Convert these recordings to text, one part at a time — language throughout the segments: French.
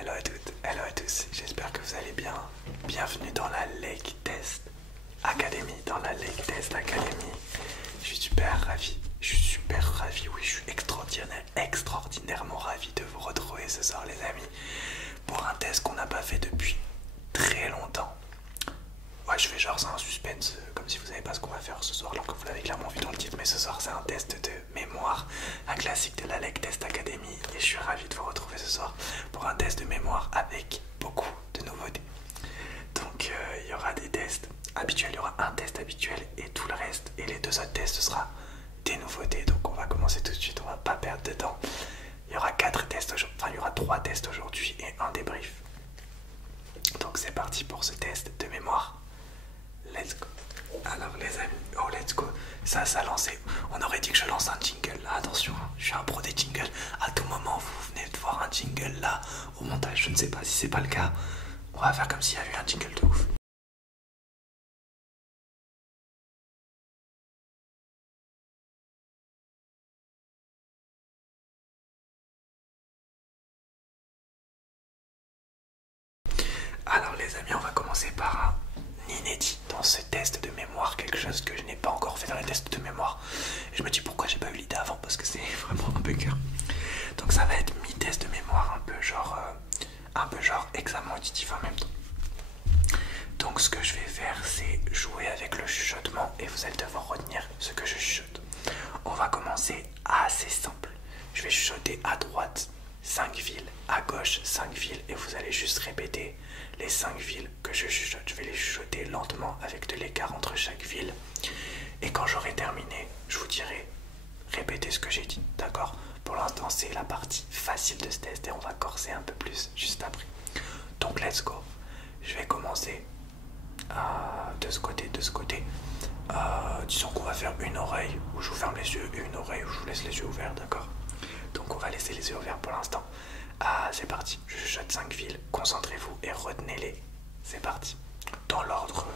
Hello à toutes, hello à tous, j'espère que vous allez bien. Bienvenue dans la Lake Test Academy, Je suis super ravi, oui, je suis extraordinairement ravi de vous retrouver ce soir les amis. Pour un test qu'on n'a pas fait depuis très longtemps. Ouais, je fais genre c'est un suspense, comme si vous savez pas ce qu'on va faire ce soir, alors que vous l'avez clairement vu dans le titre. Mais ce soir c'est un test de mémoire, un classique de la Lake Test Academy. Et je suis ravi de vous retrouver ce soir pour un test de mémoire avec beaucoup de nouveautés. Donc il y aura des tests habituels, il y aura un test habituel et tout le reste. Et les deux autres tests ce sera des nouveautés. Donc on va commencer tout de suite, on va pas perdre de temps. Il y aura 4 tests aujourd'hui, enfin il y aura 3 tests aujourd'hui et un débrief. Donc c'est parti pour ce test de mémoire. Let's go. Alors les amis, oh let's go. Ça a lancé. On aurait dit que je lance un jingle là, attention, hein. Je suis un pro des jingles. À tout moment vous venez de voir un jingle là au montage, je ne sais pas si c'est pas le cas. On va faire comme s'il y avait eu un jingle de ouf. Alors les amis, on va commencer par un inédit dans ce test de mémoire, quelque chose que je n'ai pas encore fait dans les tests de mémoire. Et je me dis pourquoi j'ai pas eu l'idée avant, parce que c'est vraiment un peu cœur. Donc ça va être mi-test de mémoire, un peu genre examen auditif en même temps. Donc ce que je vais faire, c'est jouer avec le chuchotement et vous allez devoir retenir ce que je chuchote. On va commencer assez simple. Je vais chuchoter à droite 5 villes, à gauche 5 villes et vous allez juste répéter les 5 villes que je chuchote. Je vais les chuchoter lentement avec de l'écart entre chaque ville. Et quand j'aurai terminé, je vous dirai répétez ce que j'ai dit, d'accord? Pour l'instant, c'est la partie facile de ce test et on va corser un peu plus juste après. Donc, let's go. Je vais commencer de ce côté. Disons qu'on va faire une oreille où je vous ferme les yeux et une oreille où je vous laisse les yeux ouverts, d'accord? Donc, on va laisser les yeux ouverts pour l'instant. C'est parti. Je chuchote 5 villes. Concentrez-vous et retenez-les. C'est parti. Dans l'ordre.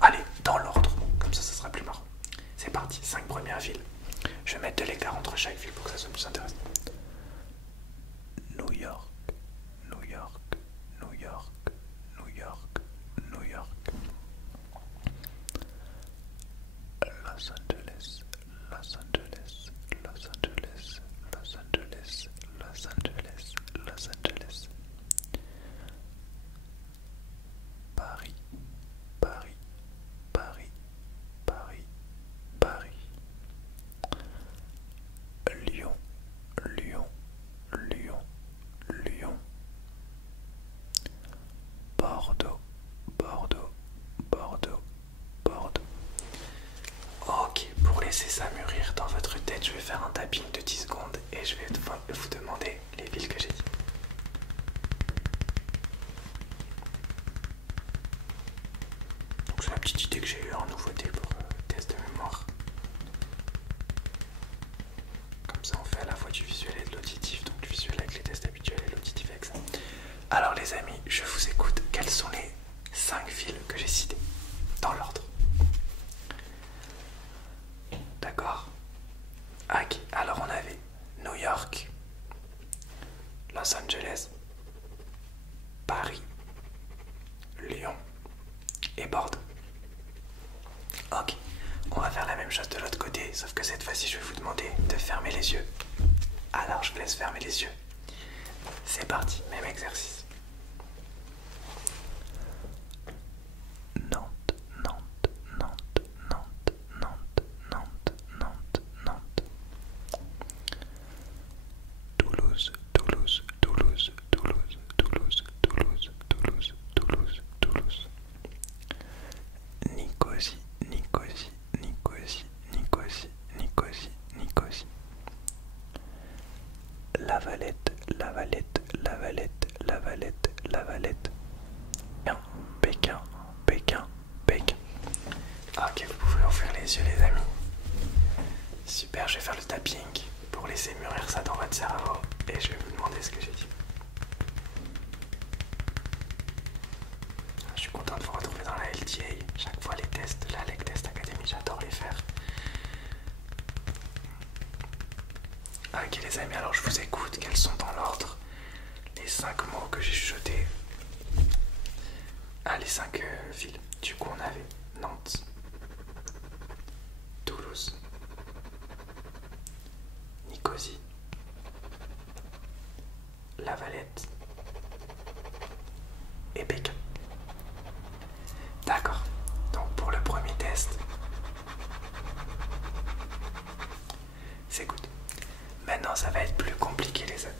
Allez, dans l'ordre. Comme ça sera plus marrant. C'est parti. 5 premières villes. Je vais mettre de l'écart entre chaque ville pour que ça soit plus intéressant. New York, New York, New York, New York, New York. Los Angeles, Los Angeles, Los Angeles, Los Angeles, Los Angeles, Los Angeles. Paris, Paris, Paris, Paris, Paris. Lyon, Lyon, Lyon, Lyon. Bordeaux, Bordeaux, Bordeaux, Bordeaux. Ok, pour laisser ça mûrir dans votre tête, je vais faire un tapping de 10 secondes et je vais vous demander les villes que j'ai dit. Donc c'est la petite idée que j'ai eue en nouveauté pour test de mémoire. Comme ça on fait à la fois du visuel et de l'auditif, donc du visuel avec les tests habituels et l'auditif avec ça. Alors les amis, je vous écoute, quelles sont les 5 villes que j'ai citées dans l'ordre? D'accord. Ok, alors on avait New York, Los Angeles, Paris, Lyon et Bordeaux. Ok, on va faire la même chose de l'autre côté, sauf que cette fois-ci je vais vous demander de fermer les yeux. Alors je vous laisse fermer les yeux. C'est parti, même exercice. Nantes, Nantes, Nantes, Nantes, Nantes, Nantes, Nantes, Nantes. Toulouse, Toulouse, Toulouse, Toulouse, Toulouse, Toulouse, Toulouse, Toulouse, Toulouse. Nicosie, Nicosie, Nicosie, Nicosie, Nicosie, Nicosie. La Valette, La Valette, La Valette, La Valette, La Valette. Pékin, Pékin, Pékin. Ok, vous pouvez ouvrir les yeux les amis. Super, je vais faire le tapping pour laisser mûrir ça dans votre cerveau et je vais vous demander ce que j'ai dit. Je suis content de vous retrouver dans la LTA. Chaque fois les tests, la Lake Test Academy, j'adore les faire. Ok les amis, alors je vous écoute, quels sont dans l'ordre les 5 mots que j'ai villes. Du coup, on avait Nantes, Toulouse, Nicosie, La Valette et Pékin. D'accord. Donc pour le premier test, c'est good. Maintenant, ça va être plus compliqué, les amis.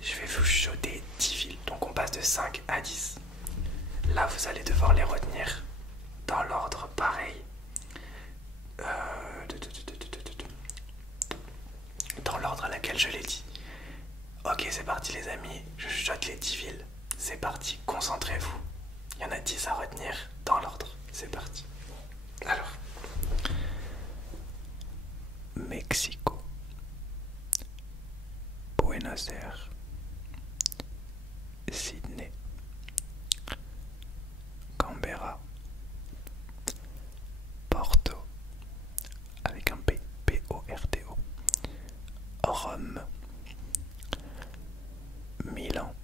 Je vais vous chuchoter 10 villes. Donc on passe de 5 à 10. Là, vous allez devoir les retenir dans l'ordre pareil. Dans l'ordre à laquelle je l'ai dit. Ok, c'est parti les amis. Je chuchote les 10 villes. C'est parti, concentrez-vous. Il y en a 10 à retenir dans l'ordre. C'est parti. Alors. Mexico. Buenos Aires. Sydney. Canberra. Porto. Avec un P. P-O-R-T-O. Rome. Milan.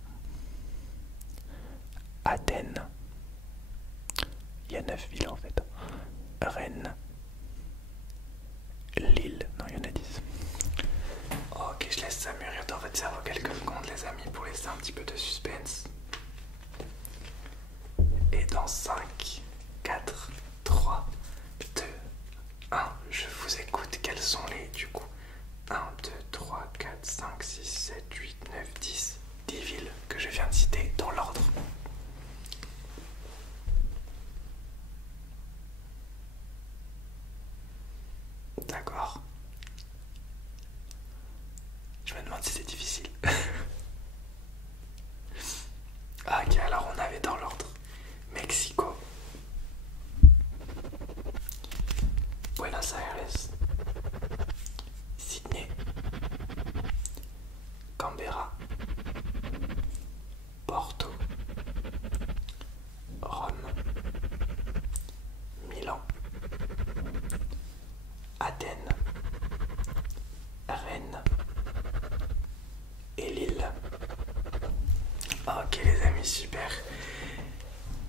Athènes. Il y a 9 villes en fait. Rennes. Lille. Non, il y en a 10. Ok, je laisse ça mûrir dans votre cerveau quelques secondes, les amis, pour laisser un petit peu de suspense. Et dans 5, 4, 3, 2, 1, je vous écoute. Quels sont les, du coup, 1, 2, 3, 4, 5, 6, 7, 8, 9, 10 villes que je viens de citer dans l'ordre. D'accord. Je me demande si c'est difficile. Ok, alors on avait dans l'ordre Mexico, Buenos Aires, Sydney, Canberra, Porto, Rome, Milan, Athènes, Rennes et Lille. Ok les amis, super.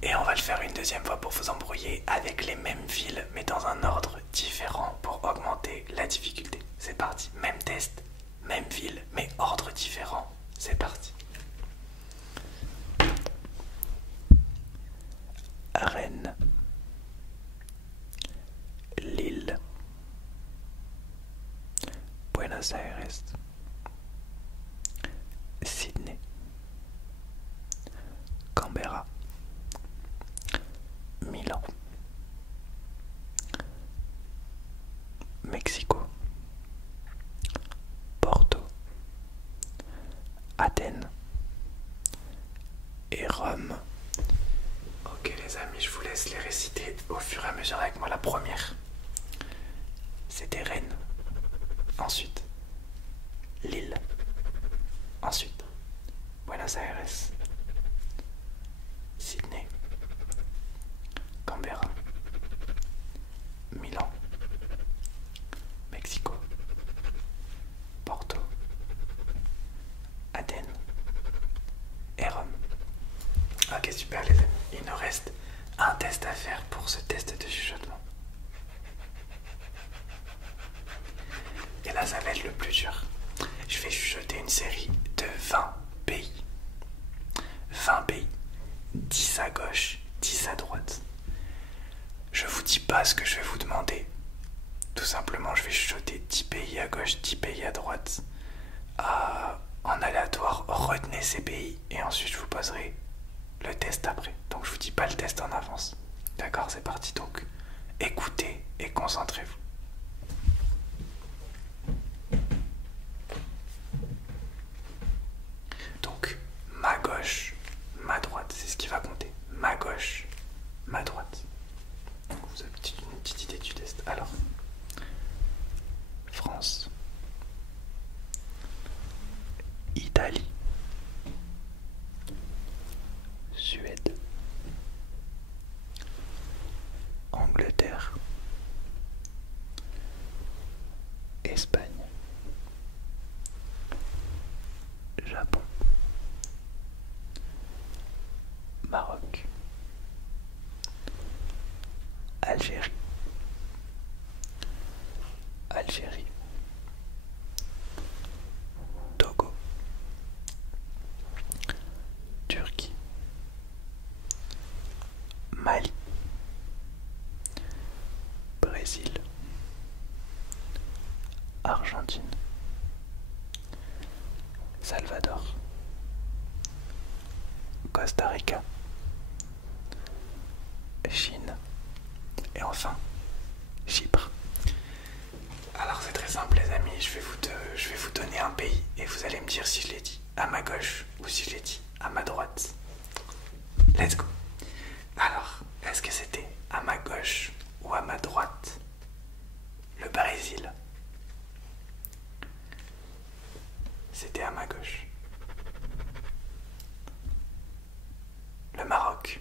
Et on va le faire une deuxième fois pour vous embrouiller avec les mêmes villes mais dans un ordre différent pour augmenter la difficulté. C'est parti, même test, même ville mais ordre différent. C'est parti. Rennes, Lille, Buenos Aires, Sydney, Canberra, Milan, Mexico, Porto, Athènes et Rome. Ok les amis, je vous laisse les réciter au fur et à mesure avec moi. La première, c'était Rennes. Ensuite, Lille. Ensuite, Buenos Aires. Sydney. Canberra. Milan. Mexico. Porto. Athènes. Et Rome. Ok, super les amis. Il nous reste un test à faire pour ce test de chuchotement. Et là, ça va être le plus dur. Je vais chuchoter une série de 20 pays. 20 pays. 10 à gauche, 10 à droite. Je vous dis pas ce que je vais vous demander. Tout simplement, je vais chuchoter 10 pays à gauche, 10 pays à droite. En aléatoire, retenez ces pays et ensuite je vous poserai le test après. Donc je vous dis pas le test en avance. D'accord, c'est parti. Donc écoutez et concentrez-vous. Donc ma gauche, ma droite, c'est ce qui va compter. Ma gauche, ma droite. Vous avez une petite idée du test. Alors, France, Italie, Suède, Angleterre, Espagne, Japon, Maroc, Turquie, Mali, Brésil, Argentine, Salvador, Costa Rica, Chine et enfin Chypre. Alors c'est très simple les amis, je vais vous donner un pays et vous allez me dire si je l'ai dit à ma gauche ou si je l'ai dit à ma droite. Let's go. Alors, est-ce que c'était à ma gauche ou à ma droite? Le Brésil. C'était à ma gauche. Le Maroc.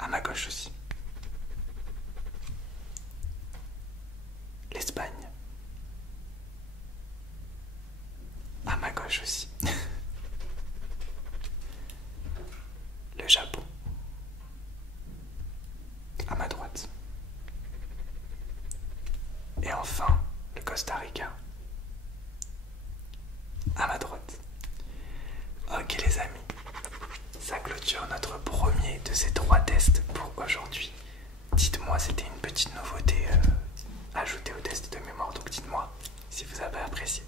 À ma gauche aussi. L'Espagne. À ma gauche aussi. Le Japon. À ma droite. Et enfin, le Costa Rica. À ma droite. Ok les amis, ça clôture notre premier de ces 3 tests pour aujourd'hui. Dites-moi, c'était une petite nouveauté ajoutée au test de mémoire, donc dites-moi si vous avez apprécié.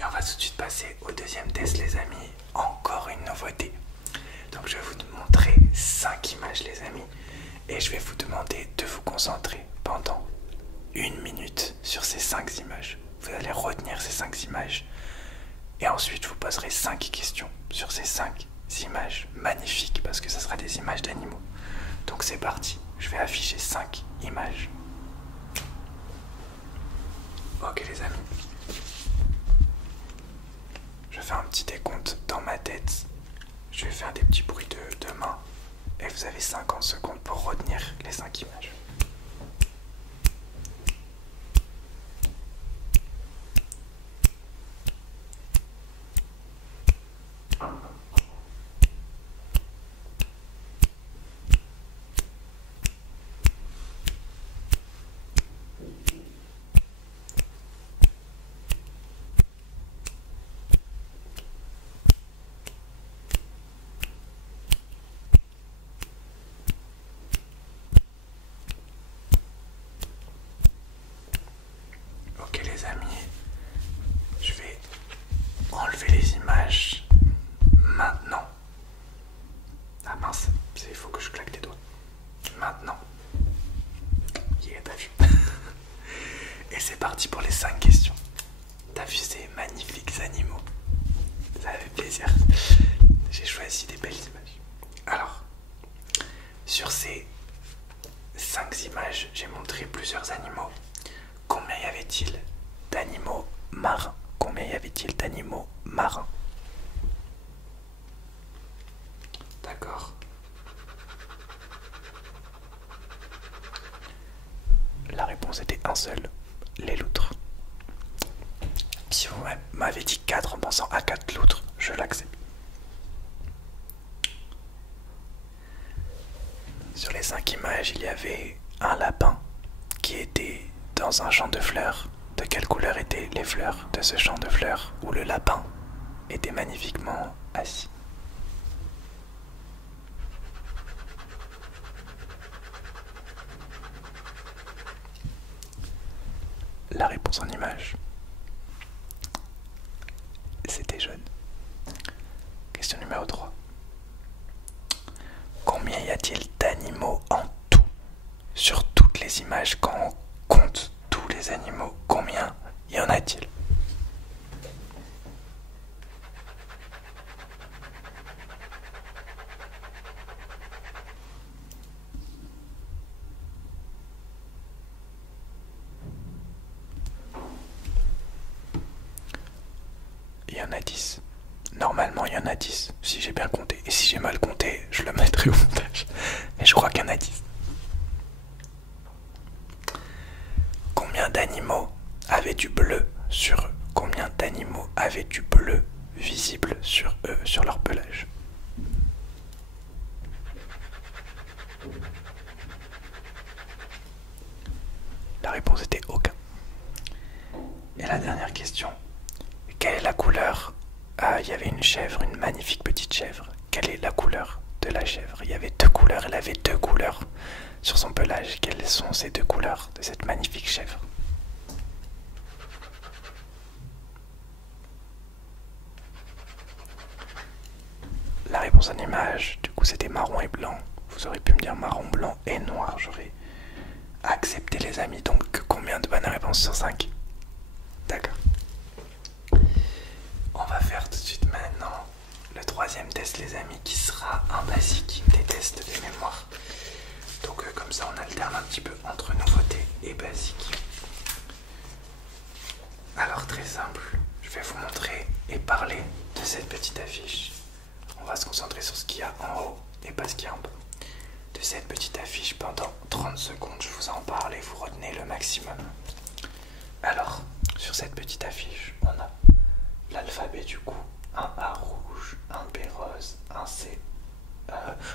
Et on va tout de suite passer au deuxième test les amis, encore une nouveauté. Donc je vais vous montrer 5 images les amis, et je vais vous demander de vous concentrer pendant 1 minute sur ces 5 images. Vous allez retenir ces 5 images. Et ensuite, je vous poserai 5 questions sur ces 5 images magnifiques parce que ce sera des images d'animaux. Donc c'est parti, je vais afficher 5 images. Ok les amis. Je fais un petit décompte dans ma tête. Je vais faire des petits bruits de main. Et vous avez 50 secondes pour retenir les 5 images. Ok les amis, je vais enlever les images maintenant. Ah mince, il faut que je claque des doigts. Maintenant. Yeah, t'as vu. Et c'est parti pour les 5 questions. T'as vu ces magnifiques animaux? Ça fait plaisir. J'ai choisi des belles images. Alors, sur ces 5 images, j'ai montré plusieurs animaux. Combien y avait-il d'animaux marins? Combien y avait-il d'animaux marins? D'accord. La réponse était un seul, les loutres. Si vous m'avez dit 4 en pensant à 4 loutres, je l'accepte. Sur les 5 images, il y avait un lapin qui était dans un champ de fleurs. De quelle couleur étaient les fleurs de ce champ de fleurs où le lapin était magnifiquement assis? La réponse en image, c'était jaune. Question numéro 3. Combien y a-t-il d'animaux en tout? Sur toutes les images, quand on compte tous les animaux, combien y en a-t-il? Il y en a 10. Normalement, il y en a 10, si j'ai bien compté. Et si j'ai mal compté, je le mettrai au montage. Mais je crois qu'il y en a 10. Combien d'animaux avaient du bleu sur eux? Combien d'animaux avaient du bleu visible sur eux, sur leur pelage? La réponse était aucun. Et la dernière question. Quelle est la couleur Il y avait une chèvre, une magnifique petite chèvre. Quelle est la couleur de la chèvre? Il y avait deux couleurs, elle avait deux couleurs sur son pelage. Quelles sont ces deux couleurs de cette magnifique chèvre? La réponse en image, du coup c'était marron et blanc. Vous aurez pu me dire marron, blanc et noir. J'aurais accepté les amis. Donc combien de bonnes réponses sur 5? D'accord. On va faire tout de suite maintenant le troisième test les amis qui sera un basique des tests de mémoire. Donc comme ça on alterne un petit peu entre nouveauté et basique. Alors très simple, je vais vous montrer et parler de cette petite affiche. On va se concentrer sur ce qu'il y a en haut et pas ce qu'il y a en bas. De cette petite affiche pendant 30 secondes, je vous en parle et vous retenez le maximum. Alors, sur cette petite affiche, on a l'alphabet du coup, un A rouge, un B rose, un C.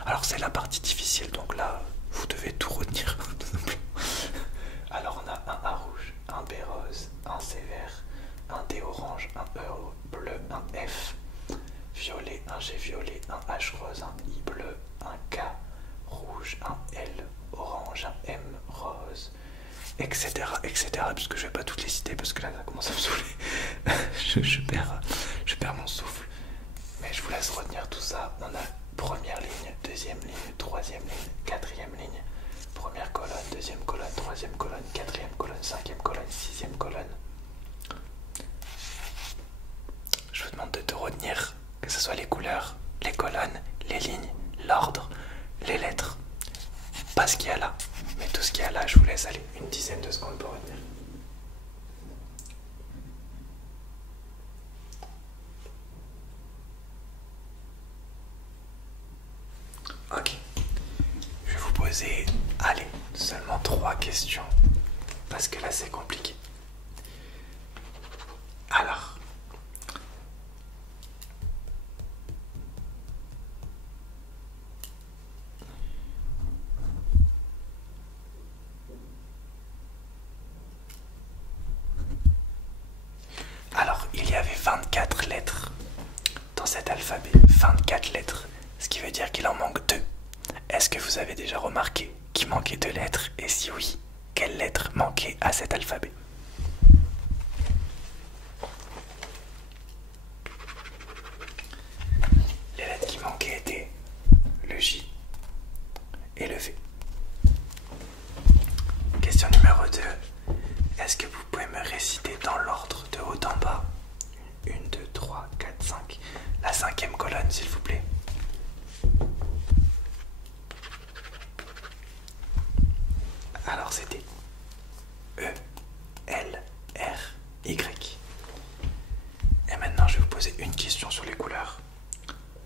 Alors c'est la partie difficile, donc là, vous devez tout retenir. Alors on a un A rouge, un B rose, un C vert, un D orange, un E bleu, un F violet, un G violet, un H rose, un I bleu, un K rouge, un L orange, un M rose, etc. etc. Puisque je vais pas toutes les citer parce que là ça commence à me saouler. je perds mon souffle. Mais je vous laisse retenir tout ça. On a première ligne, deuxième ligne, troisième ligne, quatrième ligne, première colonne, deuxième colonne, troisième colonne, quatrième colonne, cinquième colonne, sixième colonne. Je vous demande de te retenir, que ce soit les couleurs, les colonnes, les lignes, l'ordre, les lettres. Pas ce qu'il y a là, mais tout ce qu'il y a là, je vous laisse aller une dizaine de secondes pour retenir. Ok, je vais vous poser, allez, seulement 3 questions, parce que là c'est compliqué. Alors, il y avait 24 lettres dans cet alphabet, 24 lettres, ce qui veut dire qu'il en manque 2. Est-ce que vous avez déjà remarqué qu'il manquait 2 lettres? Et si oui, quelles lettres manquaient à cet alphabet? Les lettres qui manquaient étaient le J et le V. Question numéro 2. Est-ce que vous pouvez me réciter dans l'ordre de haut en bas? 1, 2, 3, 4, 5. La 5e colonne, s'il vous plaît. Alors c'était E, L, R, Y. Et maintenant je vais vous poser une question sur les couleurs.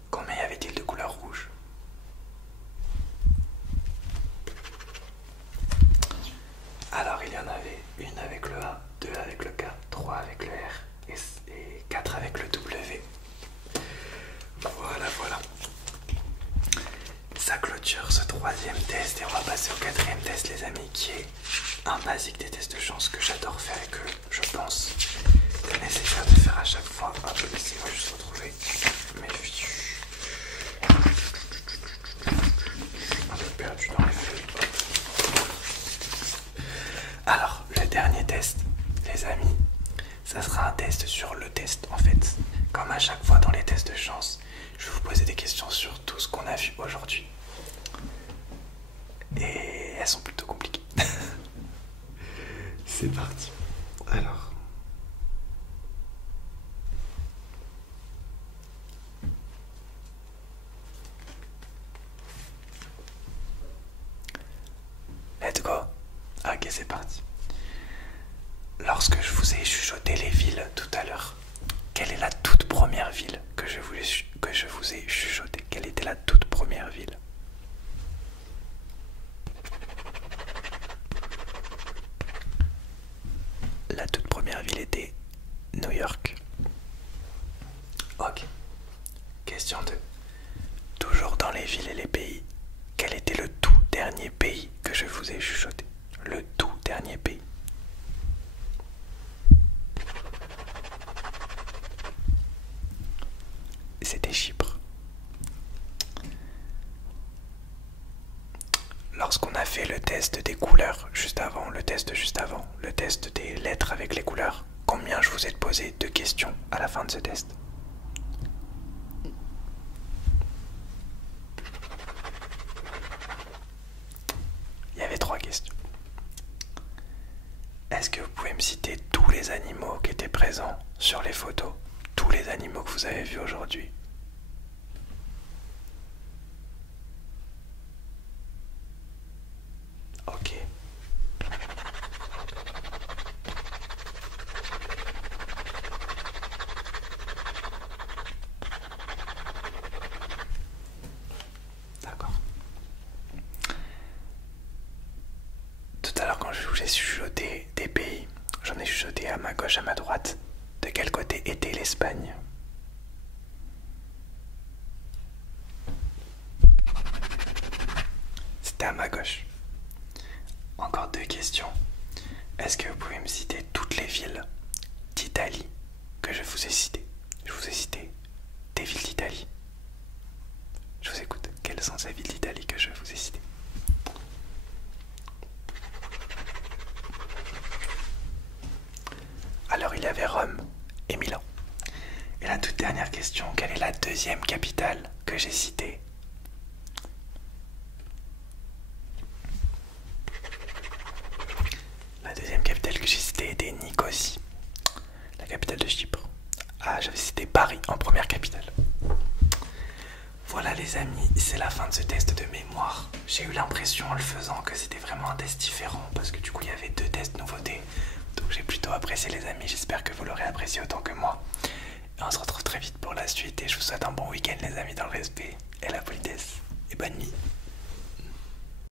Combien y avait-il de couleurs rouges? Alors il y en avait une avec le A, 2 avec le K, 3 avec le R et 4 avec le W. Voilà, voilà. Ça clôture ce 3e test et on va passer au 4e test les amis, qui est un basique des tests de chance que j'adore faire et que je pense c'est nécessaire de faire à chaque fois. Hop, laissez-moi juste retrouver mes fiches. Un peu perdu dans les feuilles. Alors, le dernier test, les amis, ça sera un test sur le test en fait. Comme à chaque fois dans les tests de chance, je vais vous poser des questions sur tout ce qu'on a vu aujourd'hui. Et elles sont plutôt compliquées. C'est parti. Alors. Let's go. Ok, c'est parti. Lorsque je vous ai chuchoté les villes tout à l'heure, quelle est la toute première ville que je vous ai chuchoté? Quelle était la toute première ville? La toute première ville était New York. Ok. Question 2. Toujours dans les villes et les pays, quel était le tout dernier pays que je vous ai chuchoté? Le tout dernier pays. c'était Chypre. Lorsqu'on a fait le test des couleurs juste avant, le test des lettres avec les couleurs, combien je vous ai posé de questions à la fin de ce test? Il y avait 3 questions. Est-ce que vous pouvez me citer tous les animaux qui étaient présents sur les photos? Tous les animaux que vous avez vus aujourd'hui? Ok. D'accord. Tout à l'heure quand je vous ai chuchoté des pays, j'en ai chuchoté à ma gauche, à ma droite. De quel côté était l'Espagne? C'était à ma gauche. Encore 2 questions. Est-ce que vous pouvez me citer toutes les villes d'Italie que je vous ai citées? Je vous ai cité des villes d'Italie. Je vous écoute. Quelles sont ces villes d'Italie que je vous ai citées? Alors il y avait Rome et Milan. Et la toute dernière question, quelle est la deuxième capitale que j'ai citée? La deuxième capitale que j'ai citée était Nicosie, la capitale de Chypre. Ah, j'avais cité Paris en première capitale. Voilà les amis, c'est la fin de ce test de mémoire. J'ai eu l'impression en le faisant que c'était vraiment un test différent parce que du coup il y avait 2 tests nouveautés. Donc j'ai plutôt apprécié les amis, j'espère que vous l'aurez apprécié autant que moi. Et on se retrouve très vite pour la suite et je vous souhaite un bon week-end les amis dans le respect et la politesse. Et bonne nuit.